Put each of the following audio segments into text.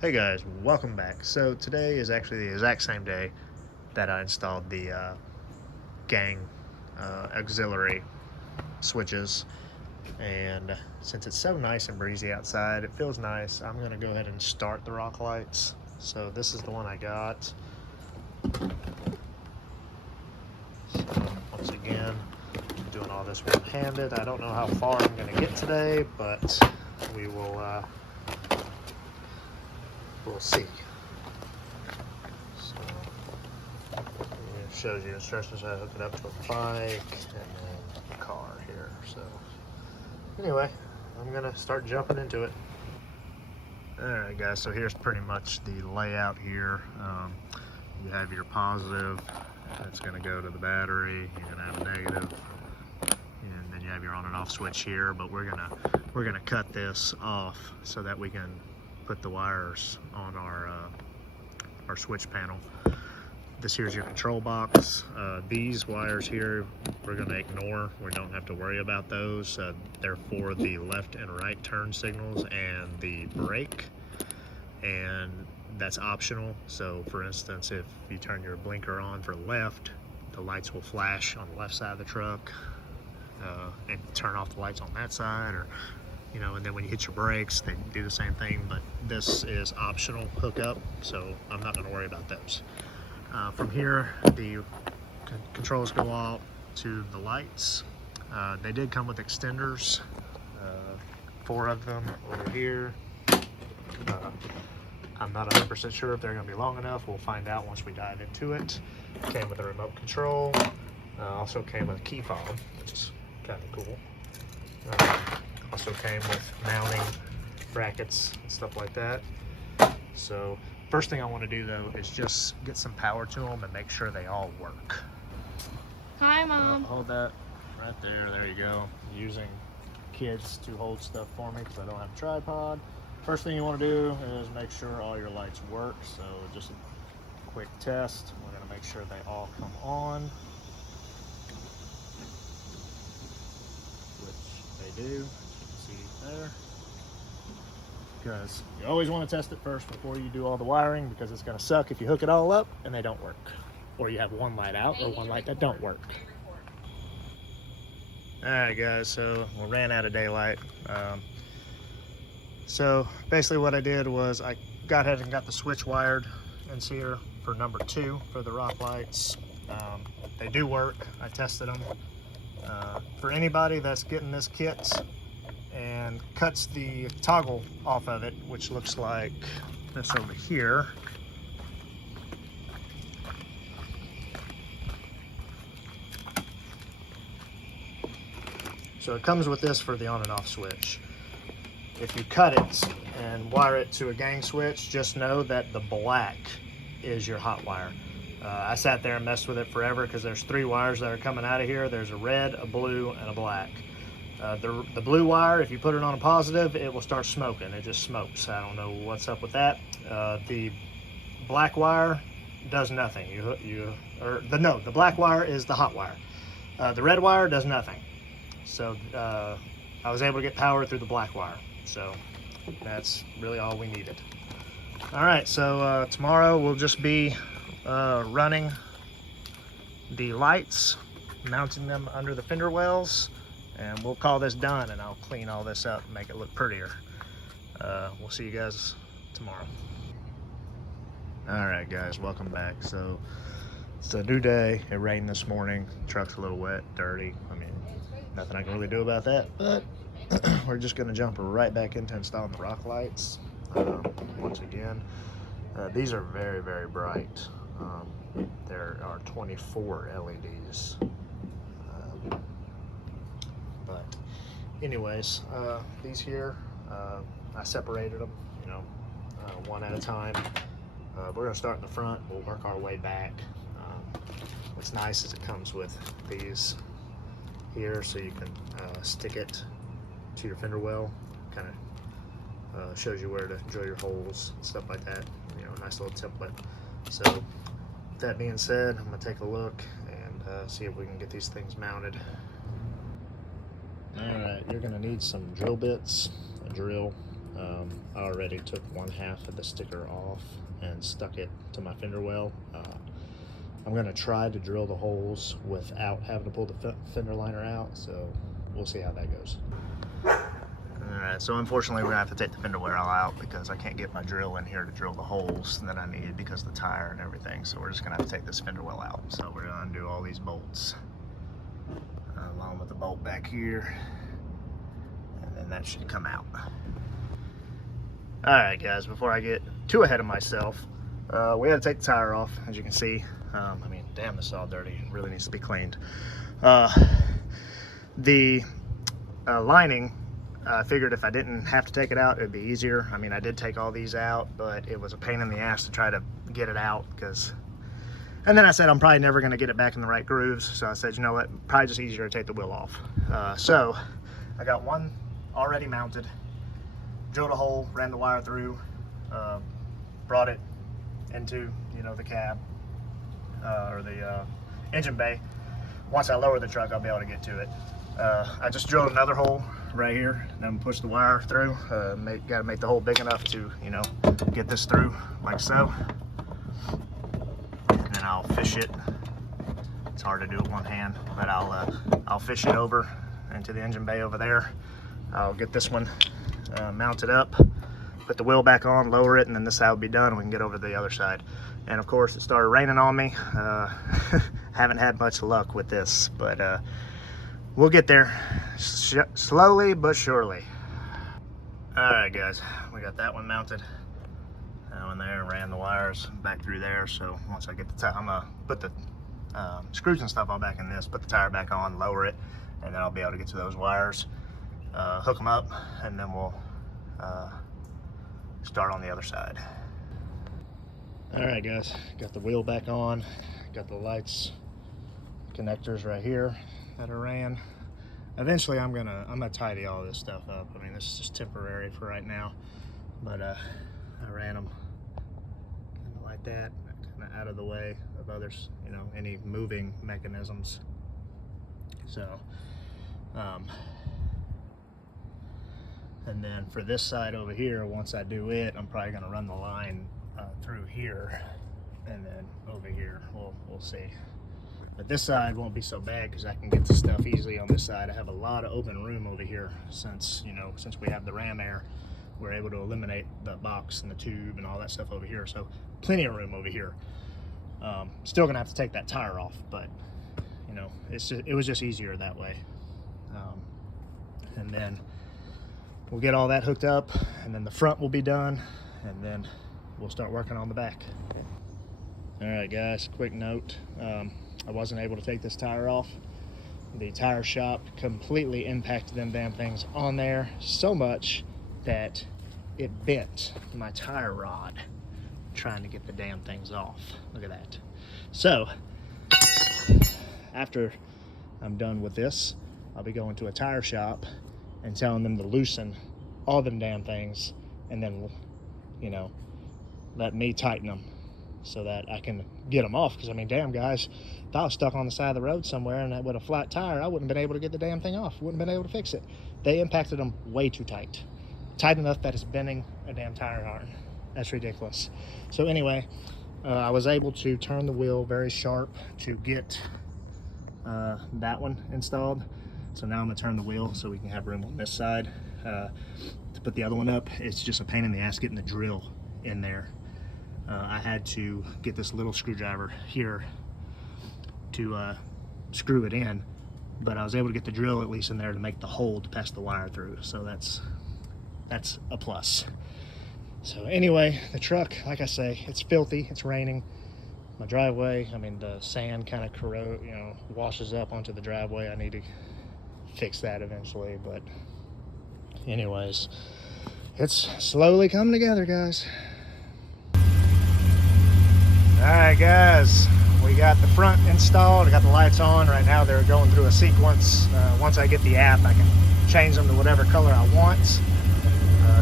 Hey guys, welcome back. So today is actually the exact same day that I installed the gang auxiliary switches. And since it's so nice and breezy outside, it feels nice. I'm going to go ahead and start the rock lights. So this is the one I got. So once again, I'm doing all this one-handed. I don't know how far I'm going to get today, but we'll see. So it shows you instructions how to hook it up to a bike and then a car here. So anyway, I'm gonna start jumping into it. Alright guys, so here's pretty much the layout here. You have your positive, that's gonna go to the battery. You're gonna have a negative, and then you have your on and off switch here, but we're gonna cut this off so that we can put the wires on our switch panel. This here's your control box. These wires here we're going to ignore. We don't have to worry about those. They're for the left and right turn signals and the brake, and that's optional. So for instance, if you turn your blinker on for left, the lights will flash on the left side of the truck, and turn off the lights on that side, or and then when you hit your brakes, they do the same thing. But this is optional hookup, so I'm not going to worry about those. From here, the controls go out to the lights. They did come with extenders, 4 of them over here. I'm not 100% sure if they're going to be long enough. We'll find out once we dive into it. Came with a remote control. Also came with a key fob, which is kind of cool. Also came with mounting brackets and stuff like that. So first thing I want to do though is just get some power to them and make sure they all work. Hi, Mom. Hold that right there. There you go. Using kids to hold stuff for me because I don't have a tripod. First thing you want to do is make sure all your lights work. So just a quick test. We're going to make sure they all come on, which they do. As you can see there. Because you always want to test it first before you do all the wiring, because it's going to suck if you hook it all up and they don't work, or you have one light out or one light that don't work. Alright guys, so we ran out of daylight. So basically what I did was I got ahead and got the switch wired in here for number 2 for the rock lights. They do work. I tested them. For anybody that's getting this kit and cuts the toggle off of it, which looks like this over here. So it comes with this for the on and off switch. If you cut it and wire it to a gang switch, just know that the black is your hot wire. I sat there and messed with it forever because there's 3 wires that are coming out of here. There's a red, a blue, and a black. The blue wire, if you put it on a positive, it will start smoking. It just smokes. I don't know what's up with that. The black wire does nothing. The black wire is the hot wire. The red wire does nothing. So I was able to get power through the black wire. So that's really all we needed. All right, so tomorrow we'll just be running the lights, mounting them under the fender wells, and we'll call this done, and I'll clean all this up and make it look prettier. We'll see you guys tomorrow. All right, guys, welcome back. So it's a new day. It rained this morning. Truck's a little wet, dirty. I mean, nothing I can really do about that, but we're just gonna jump right back into installing the rock lights. Once again, these are very, very bright. There are 24 LEDs. But anyways, these here, I separated them, one at a time. We're gonna start in the front. We'll work our way back. What's nice is it comes with these here, so you can stick it to your fender well. Kind of shows you where to drill your holes and stuff like that. Nice little template. So with that being said, I'm gonna take a look and see if we can get these things mounted. All right, you're gonna need some drill bits, a drill, I already took 1/2 of the sticker off and stuck it to my fender well. I'm going to try to drill the holes without having to pull the fender liner out, so we'll see how that goes. Alright, so unfortunately we're going to have to take the fender well out because I can't get my drill in here to drill the holes that I need because of the tire and everything. So we're just going to have to take this fender well out. So we're going to undo all these bolts along with the bolt back here, and then that should come out. Alright guys, before I get too ahead of myself, we had to take the tire off, as you can see. I mean, damn, this is all dirty. It really needs to be cleaned. The lining, I figured if I didn't have to take it out, it'd be easier. I mean, I did take all these out, but it was a pain in the ass to try to get it out and then I said I'm probably never going to get it back in the right grooves. So I said, you know what, probably just easier to take the wheel off. So I got one already mounted, drilled a hole, ran the wire through, brought it into, you know, the cab or the engine bay. Once I lower the truck, I'll be able to get to it. I just drilled another hole right here, and then push the wire through. Got to make the hole big enough to, you know, get this through like so. And then I'll fish it. It's hard to do with one hand, but I'll fish it over into the engine bay over there. I'll get this one mounted up, put the wheel back on, lower it, and then this side will be done, and we can get over to the other side. And of course, it started raining on me. Haven't had much luck with this, but we'll get there slowly but surely. All right, guys, we got that one mounted. That one there, ran the wires back through there. So once I get the tire, I'm gonna put the screws and stuff all back in this, put the tire back on, lower it, and then I'll be able to get to those wires, hook them up, and then we'll start on the other side. All right, guys, got the wheel back on, got the lights connectors right here that are ran. Eventually I'm gonna tidy all this stuff up. I mean, this is just temporary for right now, but I ran them kind of like that, kind of out of the way of others, you know, any moving mechanisms. So and then for this side over here, once I do it, I'm probably gonna run the line through here, and then over here we'll see. But this side won't be so bad because I can get the stuff easily on this side. I have a lot of open room over here since we have the ram air. We're able to eliminate the box and the tube and all that stuff over here, so plenty of room over here. Still gonna have to take that tire off, but you know, it was just easier that way. And then we'll get all that hooked up, and then the front will be done, and then we'll start working on the back. All right, guys, quick note. I wasn't able to take this tire off. The tire shop completely impacted them damn things on there so much that it bent my tire rod trying to get the damn things off. Look at that. So after I'm done with this, I'll be going to a tire shop and telling them to loosen all them damn things, and then, you know, let me tighten them so that I can get them off. Because I mean, damn, guys, if I was stuck on the side of the road somewhere and with a flat tire, I wouldn't have been able to get the damn thing off. Wouldn't have been able to fix it. They impacted them way too tight. Tight enough that it's bending a damn tire iron. That's ridiculous. So anyway, I was able to turn the wheel very sharp to get that one installed. So now I'm gonna turn the wheel so we can have room on this side. To put the other one up, it's just a pain in the ass getting the drill in there. I had to get this little screwdriver here to screw it in, but I was able to get the drill at least in there to make the hole to pass the wire through. So that's a plus. So anyway, the truck, like I say, it's filthy, it's raining. My driveway, I mean, the sand kind of washes up onto the driveway. I need to fix that eventually, but anyways, it's slowly coming together, guys. All right, guys, we got the front installed. I got the lights on. Right now they're going through a sequence. Once I get the app, I can change them to whatever color I want.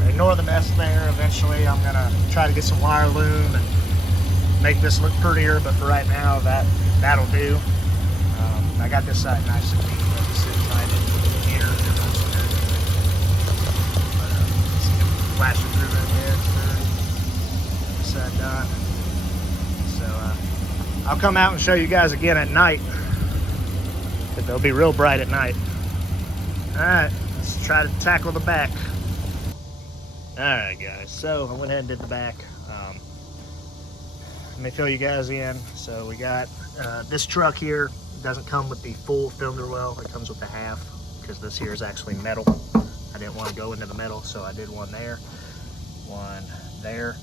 Ignore the mess there. Eventually I'm gonna try to get some wire loom and make this look prettier, but for right now that'll do. I got this side nice and neat. Let me see if I did here. flash it through right there. This side done. So I'll come out and show you guys again at night. But they'll be real bright at night. All right, let's try to tackle the back. All right, guys. So I went ahead and did the back. Let me fill you guys in. So we got this truck here. Doesn't come with the full fender well. It comes with the half because this here is actually metal. I didn't want to go into the metal, so I did one there, one there.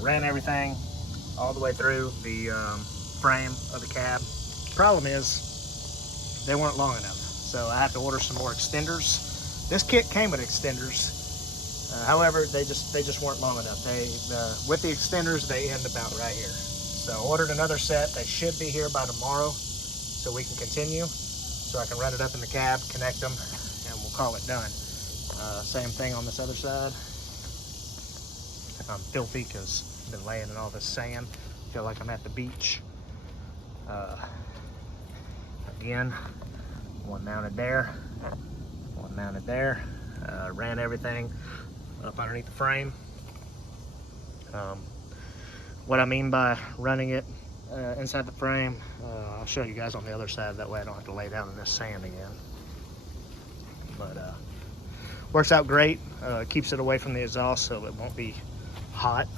Ran everything all the way through the frame of the cab. Problem is, they weren't long enough, so I have to order some more extenders. This kit came with extenders. However, they just weren't long enough. With the extenders, they end about right here. So ordered another set. They should be here by tomorrow, so we can continue. So I can run it up in the cab, connect them, and we'll call it done. Same thing on this other side. I'm filthy because I've been laying in all this sand. Feel like I'm at the beach. Again, one mounted there, one mounted there. Ran everything up underneath the frame. What I mean by running it inside the frame, I'll show you guys on the other side. That way I don't have to lay down in this sand again. But works out great. Keeps it away from the exhaust so it won't be hot.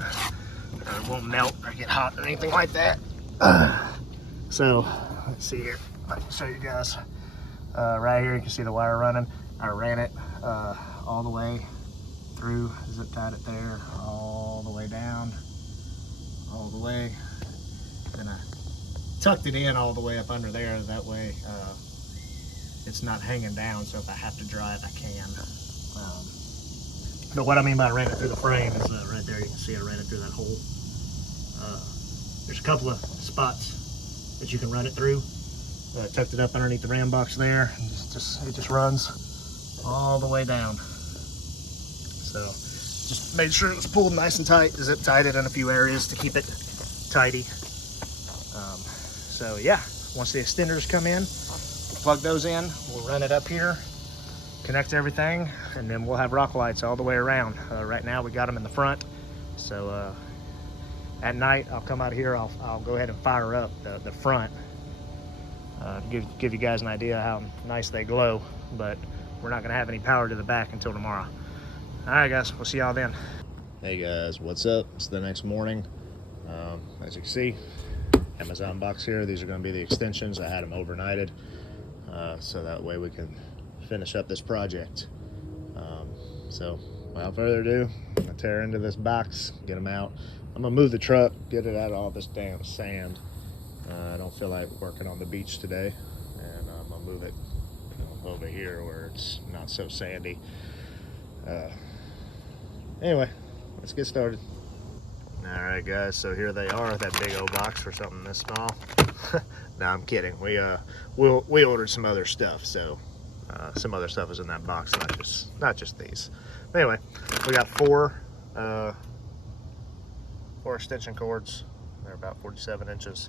It won't melt or get hot or anything like that. So let's see here. I can show you guys. Right here you can see the wire running. I ran it all the way through, zip tied it there, all the way down, all the way. Then I tucked it in all the way up under there. That way it's not hanging down, so if I have to dry it, I can. But what I mean by ran it through the frame is right there, you can see I ran it through that hole. There's a couple of spots that you can run it through. Tucked it up underneath the ram box there. And it just runs all the way down. So just made sure it was pulled nice and tight. Zip tied it in a few areas to keep it tidy. So yeah, once the extenders come in, we'll plug those in. We'll run it up here, connect everything, and then we'll have rock lights all the way around. Right now we got them in the front. So at night I'll come out here. I'll go ahead and fire up the front. Give you guys an idea how nice they glow, but we're not gonna have any power to the back until tomorrow. All right, guys, we'll see y'all then. Hey guys, what's up? It's the next morning. As you can see, Amazon box here. These are gonna be the extensions. I had them overnighted, so that way we can finish up this project. So without further ado, I'm gonna tear into this box, get them out. I'm gonna move the truck, get it out of all this damn sand. I don't feel like working on the beach today, and I'm gonna move it over here where it's not so sandy. Anyway, let's get started. All right, guys, so here they are, that big old box for something this small. No, I'm kidding. We ordered some other stuff, so some other stuff is in that box, not just these. But anyway, we got four extension cords. They're about 47 inches.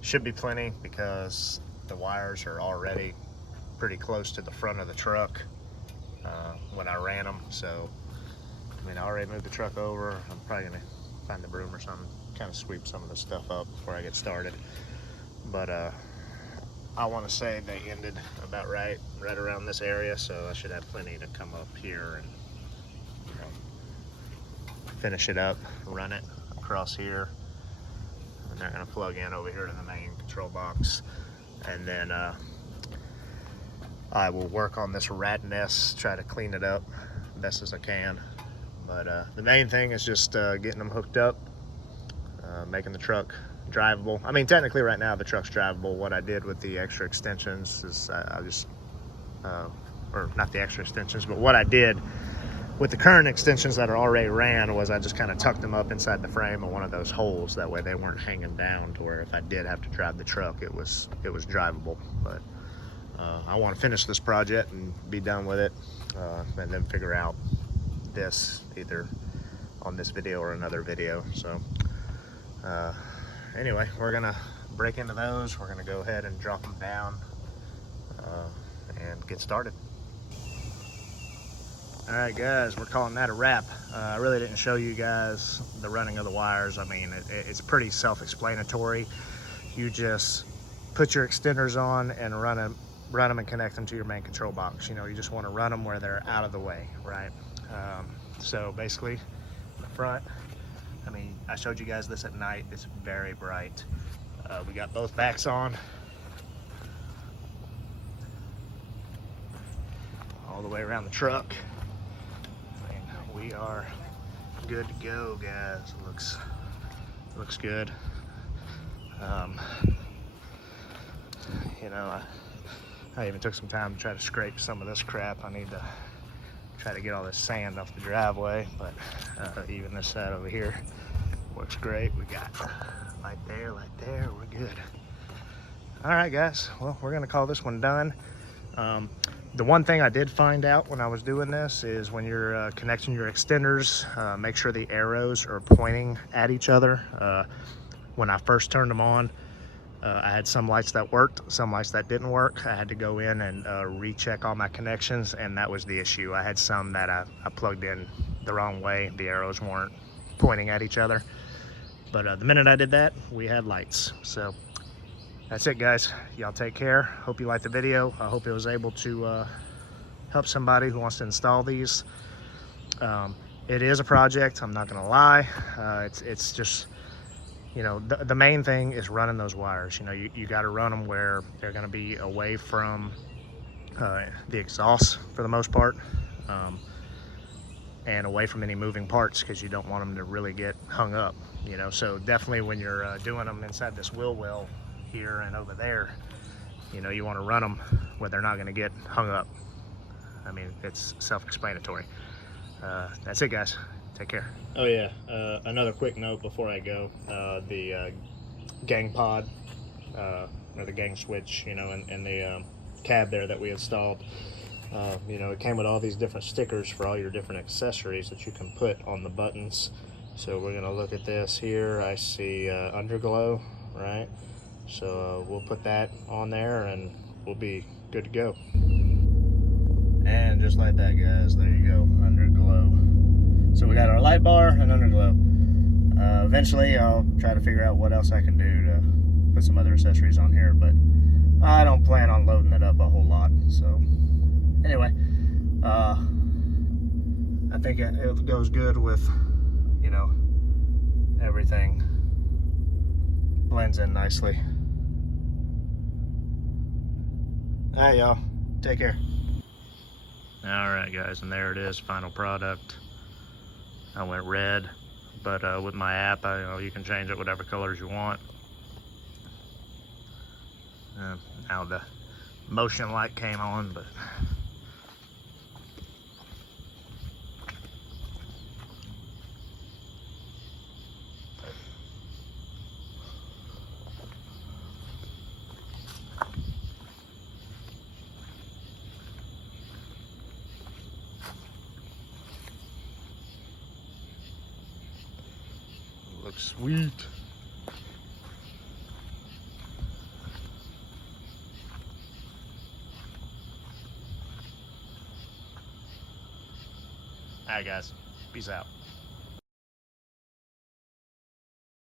Should be plenty because the wires are already pretty close to the front of the truck when I ran them. So I mean, I already moved the truck over. I'm probably gonna find the broom or something, kind of sweep some of this stuff up before I get started. But I want to say they ended about right around this area, so I should have plenty to come up here and finish it up, run it across here, and they're gonna plug in over here to the main control box. And then I will work on this rat nest, try to clean it up best as I can. But the main thing is just getting them hooked up, making the truck drivable. I mean, technically right now the truck's drivable. What I did with the extra extensions is I just, or not the extra extensions, but what I did with the current extensions that are already ran was I just kind of tucked them up inside the frame of one of those holes. That way they weren't hanging down to where if I did have to drive the truck, it was drivable. But I want to finish this project and be done with it, and then figure out this either on this video or another video. So anyway, we're gonna break into those. We're gonna go ahead and drop them down and get started. All right, guys, we're calling that a wrap. I really didn't show you guys the running of the wires. I mean, it's pretty self-explanatory. You just put your extenders on and run them and connect them to your main control box. You know, you just want to run them where they're out of the way, right? So basically, the front, I mean, I showed you guys this at night. It's very bright. We got both backs on. All the way around the truck. We are good to go, guys. It looks good. You know, I even took some time to try to scrape some of this crap. I need to try to get all this sand off the driveway, but even this side over here works great. We got light there, we're good. All right, guys, well, we're gonna call this one done. The one thing I did find out when I was doing this is when you're connecting your extenders, make sure the arrows are pointing at each other. When I first turned them on, I had some lights that worked, some lights that didn't work. I had to go in and recheck all my connections, and that was the issue. I had some that I plugged in the wrong way. The arrows weren't pointing at each other. But the minute I did that, we had lights. So that's it, guys. Y'all take care. Hope you liked the video. I hope it was able to help somebody who wants to install these. It is a project, I'm not gonna lie. It's just, you know, the main thing is running those wires. You know, you gotta run them where they're gonna be away from the exhaust for the most part, and away from any moving parts, because you don't want them to really get hung up, you know. So definitely when you're doing them inside this wheel well here and over there, you know, you want to run them where they're not going to get hung up. I mean, it's self-explanatory. That's it, guys. Take care. Oh yeah, another quick note before I go. The gang pod, or the gang switch, you know, and the cab there that we installed, you know, it came with all these different stickers for all your different accessories that you can put on the buttons. So we're going to look at this here. I see underglow, right? So we'll put that on there and we'll be good to go. And just like that, guys, there you go, underglow. So we got our light bar and underglow. Eventually I'll try to figure out what else I can do to put some other accessories on here, but I don't plan on loading it up a whole lot. So anyway, I think it goes good with, you know, everything blends in nicely. All right, y'all, take care. All right, guys, and there it is, final product. I went red, but with my app, you know, you can change it whatever colors you want. Now the motion light came on, but looks sweet. All right, guys, peace out.